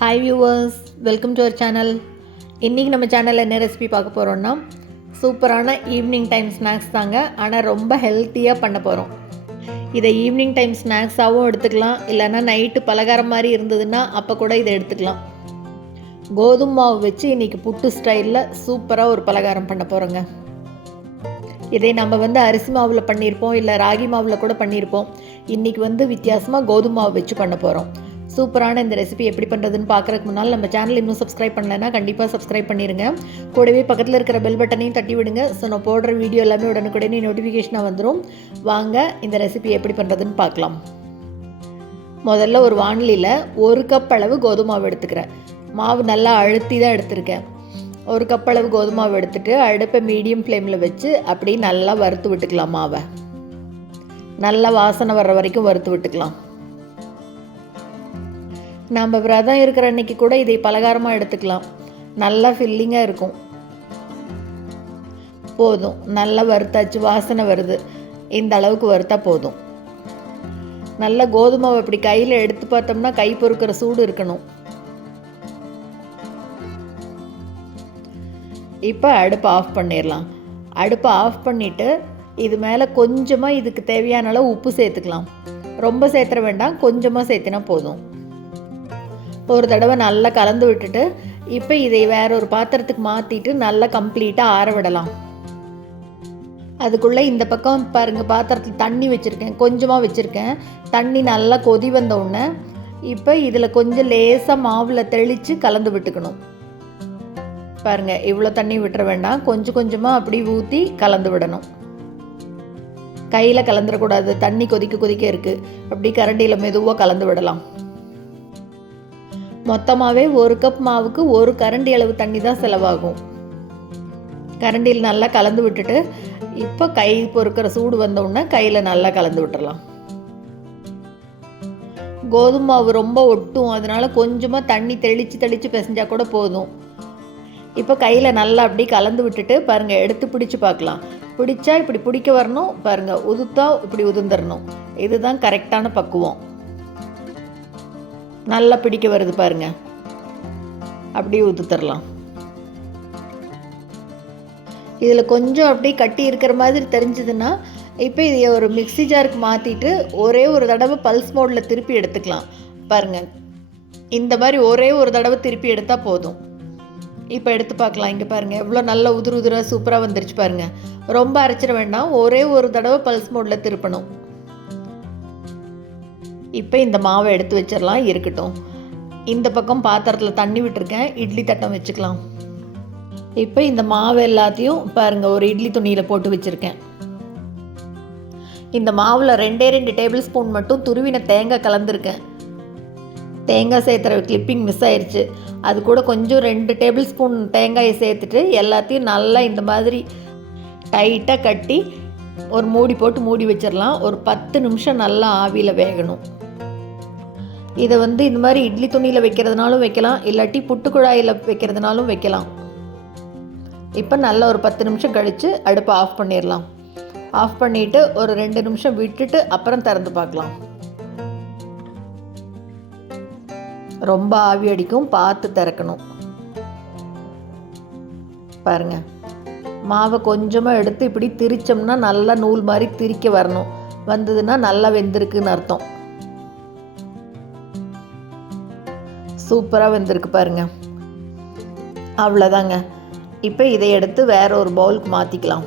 Hi viewers, welcome to our channel. இன்றைக்கி நம்ம சேனலில் என்ன ரெசிபி பார்க்க போகிறோன்னா சூப்பரான ஈவினிங் டைம் ஸ்நாக்ஸ் தாங்க. ஆனால் ரொம்ப ஹெல்த்தியாக பண்ண போகிறோம். இதை ஈவினிங் டைம் ஸ்நாக்ஸாகவும் எடுத்துக்கலாம், இல்லைன்னா நைட்டு பலகாரம் மாதிரி இருந்ததுன்னா அப்போ கூட இதை எடுத்துக்கலாம். கோதுமை மாவு வச்சு இன்றைக்கி புட்டு ஸ்டைலில் சூப்பராக ஒரு பலகாரம் பண்ண போகிறோங்க. இதை நம்ம அரிசி மாவில் பண்ணியிருப்போம், இல்லை ராகி மாவில் கூட பண்ணியிருப்போம். இன்றைக்கி வித்தியாசமாக கோதுமை மாவு வச்சு பண்ண போகிறோம். சூப்பரான இந்த ரெசிபி எப்படி பண்ணுறதுன்னு பார்க்குறதுக்கு முன்னால் நம்ம சேனல் இன்னும் சப்ஸ்கிரைப் பண்ணலைன்னா கண்டிப்பாக சப்ஸ்கிரைப் பண்ணிடுங்க. கூடவே பக்கத்தில் இருக்கிற பெல் பட்டனையும் தட்டி விடுங்க. ஸோ நான் போடுற வீடியோ எல்லாமே உடனுக்குடனே நோட்டிஃபிகேஷனாக வந்துடும். வாங்க இந்த ரெசிபி எப்படி பண்ணுறதுன்னு பார்க்கலாம். முதல்ல ஒரு வானிலையில் 1 கப் அளவு கோதுமை மாவு எடுத்துக்கிறேன். மாவு நல்லா அழுத்தி தான் எடுத்திருக்கேன். 1 கப் அளவு கோதுமை மாவு எடுத்துகிட்டு அடுப்பை மீடியம் ஃப்ளேமில் வச்சு அப்படியே நல்லா வறுத்து விட்டுக்கலாம். மாவை நல்லா வாசனை வர்ற வரைக்கும் வறுத்து விட்டுக்கலாம். நம்ம விரதம் இருக்கிற அன்னைக்கு கூட இதை பலகாரமாக எடுத்துக்கலாம். நல்லா ஃபில்லிங்காக இருக்கும். போதும், நல்லா வறுத்தாச்சு, வாசனை வருது. இந்த அளவுக்கு வறுத்தா போதும். நல்லா கோதுமை இப்படி கையில் எடுத்து பார்த்தோம்னா கை பொறுக்கிற சூடு இருக்கணும். இப்போ அடுப்பை ஆஃப் பண்ணிடலாம். அடுப்பை ஆஃப் பண்ணிவிட்டு இது மேலே கொஞ்சமாக இதுக்கு தேவையான அளவு உப்பு சேர்த்துக்கலாம். ரொம்ப சேர்த்துற வேண்டாம், கொஞ்சமாக சேர்த்தினா போதும். ஒரு தடவை நல்லா கலந்து விட்டுட்டு இப்போ இதை வேற ஒரு பாத்திரத்துக்கு மாற்றிட்டு நல்லா கம்ப்ளீட்டாக ஆற விடலாம். அதுக்குள்ளே இந்த பக்கம் பாருங்கள், பாத்திரத்தில் தண்ணி வச்சுருக்கேன், கொஞ்சமாக வச்சுருக்கேன். தண்ணி நல்லா கொதி வந்த உடனே இப்போ இதில் கொஞ்சம் லேசாக மாவில் தெளித்து கலந்து விட்டுக்கணும். பாருங்கள், இவ்வளோ தண்ணி விட்டுற வேண்டாம், கொஞ்சம் கொஞ்சமாக அப்படி ஊற்றி கலந்து விடணும். கையில் கலந்துடக்கூடாது, தண்ணி கொதிக்க கொதிக்க இருக்குது. அப்படி கரண்டியில் மெதுவாக கலந்து விடலாம். மொத்தமாகவே 1 கப் மாவுக்கு 1 கரண்டி அளவு தண்ணி தான் செலவாகும். கரண்டியில் நல்லா கலந்து விட்டுட்டு இப்போ கை பொறுக்கிற சூடு வந்தோடனே கையில் நல்லா கலந்து விட்டுடலாம். கோதுமை மாவு ரொம்ப ஒட்டும், அதனால் கொஞ்சமாக தண்ணி தெளித்து பிசைஞ்சால் கூட போதும். இப்போ கையில் நல்லா அப்படி கலந்து விட்டுட்டு பாருங்கள், எடுத்து பிடிச்சி பார்க்கலாம். பிடிச்சா இப்படி பிடிக்க வரணும். பாருங்கள், உதுத்தா இப்படி உதிர்ந்துடணும். இதுதான் கரெக்டான பக்குவம். நல்லா பிடிக்க வருது பாருங்கள், அப்படியே ஊற்றுத்தரலாம். இதில் கொஞ்சம் அப்படியே கட்டி இருக்கிற மாதிரி தெரிஞ்சதுன்னா இப்போ இதை ஒரு மிக்ஸி ஜாருக்கு மாற்றிட்டு ஒரே ஒரு தடவை பல்ஸ் மோடில் திருப்பி எடுத்துக்கலாம். பாருங்கள், இந்த மாதிரி ஒரே ஒரு தடவை திருப்பி எடுத்தால் போதும். இப்போ எடுத்து பார்க்கலாம். இங்கே பாருங்கள், எவ்வளோ நல்ல உதிராக சூப்பராக வந்துருச்சு பாருங்கள். ரொம்ப அரைச்சிட வேண்டாம், ஒரே ஒரு தடவை பல்ஸ் மோடில் திருப்பணும். இப்போ இந்த மாவை எடுத்து வச்சிடலாம், இருக்கட்டும். இந்த பக்கம் பாத்திரத்தில் தண்ணி விட்டுருக்கேன், இட்லி தட்டம் வச்சுக்கலாம். இப்போ இந்த மாவு எல்லாத்தையும் பாருங்கள் ஒரு இட்லி துணியில் போட்டு வச்சுருக்கேன். இந்த மாவில் 2 டேபிள் ஸ்பூன் மட்டும் துருவின தேங்காய் கலந்துருக்கேன். தேங்காய் சேர்த்துற கிளிப்பிங் மிஸ் ஆயிடுச்சு. அது கூட கொஞ்சம் 2 டேபிள் ஸ்பூன் தேங்காயை சேர்த்துட்டு எல்லாத்தையும் நல்லா இந்த மாதிரி டைட்டாக கட்டி ஒரு மூடி போட்டு மூடி வச்சிடலாம். ஒரு 10 நிமிஷம் நல்லா ஆவியில் வேகணும். இதை இந்த மாதிரி இட்லி துணியில் வைக்கிறதுனாலும் வைக்கலாம், இல்லாட்டி புட்டு குழாயில் வைக்கிறதுனாலும் வைக்கலாம். இப்போ நல்லா ஒரு 10 நிமிஷம் கழித்து அடுப்பை ஆஃப் பண்ணிடலாம். ஆஃப் பண்ணிவிட்டு ஒரு 2 நிமிஷம் விட்டுட்டு அப்புறம் திறந்து பார்க்கலாம். ரொம்ப ஆவி அடிக்கும், பார்த்து திறக்கணும். பாருங்கள், மாவை கொஞ்சமாக எடுத்து இப்படி திரிச்சோம்னா நல்லா நூல் மாதிரி திரிக்க வரணும். வந்ததுன்னா நல்லா வெந்திருக்குன்னு அர்த்தம். சூப்பராக வெந்திருக்கு பாருங்கள். அவ்வளோதாங்க. இப்போ இதை எடுத்து வேற ஒரு பவுலுக்கு மாற்றிக்கலாம்.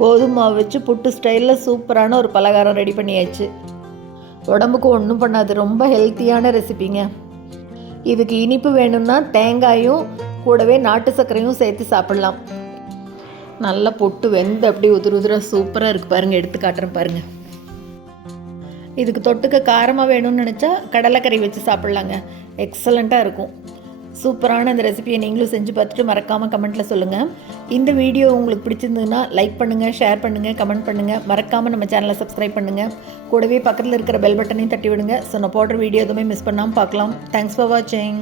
கோதுமை மாவு வச்சு புட்டு ஸ்டைலில் சூப்பரான ஒரு பலகாரம் ரெடி பண்ணியாச்சு. உடம்புக்கு ஒன்றும் பண்ணாது, ரொம்ப ஹெல்த்தியான ரெசிபிங்க. இதுக்கு இனிப்பு வேணும்னா தேங்காயும் கூடவே நாட்டு சர்க்கரையும் சேர்த்து சாப்பிட்லாம். நல்லா பொட்டு வெந்து அப்படி உதிராக சூப்பராக இருக்குது பாருங்கள். எடுத்து காட்டுறேன் பாருங்கள். இதுக்கு தொட்டுக்க காரமாக வேணும்னு நினச்சா கடலைக்கறி வச்சு சாப்பிட்லாங்க, எக்ஸலண்ட்டாக இருக்கும். சூப்பரான இந்த ரெசிபியை நீங்களும் செஞ்சு பார்த்துட்டு மறக்காமல் கமெண்ட்டில் சொல்லுங்கள். இந்த வீடியோ உங்களுக்கு பிடிச்சிருந்ததுன்னா லைக் பண்ணுங்கள், ஷேர் பண்ணுங்கள், கமெண்ட் பண்ணுங்கள். மறக்காமல் நம்ம சேனலை சப்ஸ்கிரைப் பண்ணுங்கள். கூடவே பக்கத்தில் இருக்கிற பெல் பட்டனையும் தட்டி விடுங்க. ஸோ நான் போடுற வீடியோ எதுவுமே மிஸ் பண்ணாமல் பார்க்கலாம். தேங்க்ஸ் ஃபார் வாட்சிங்.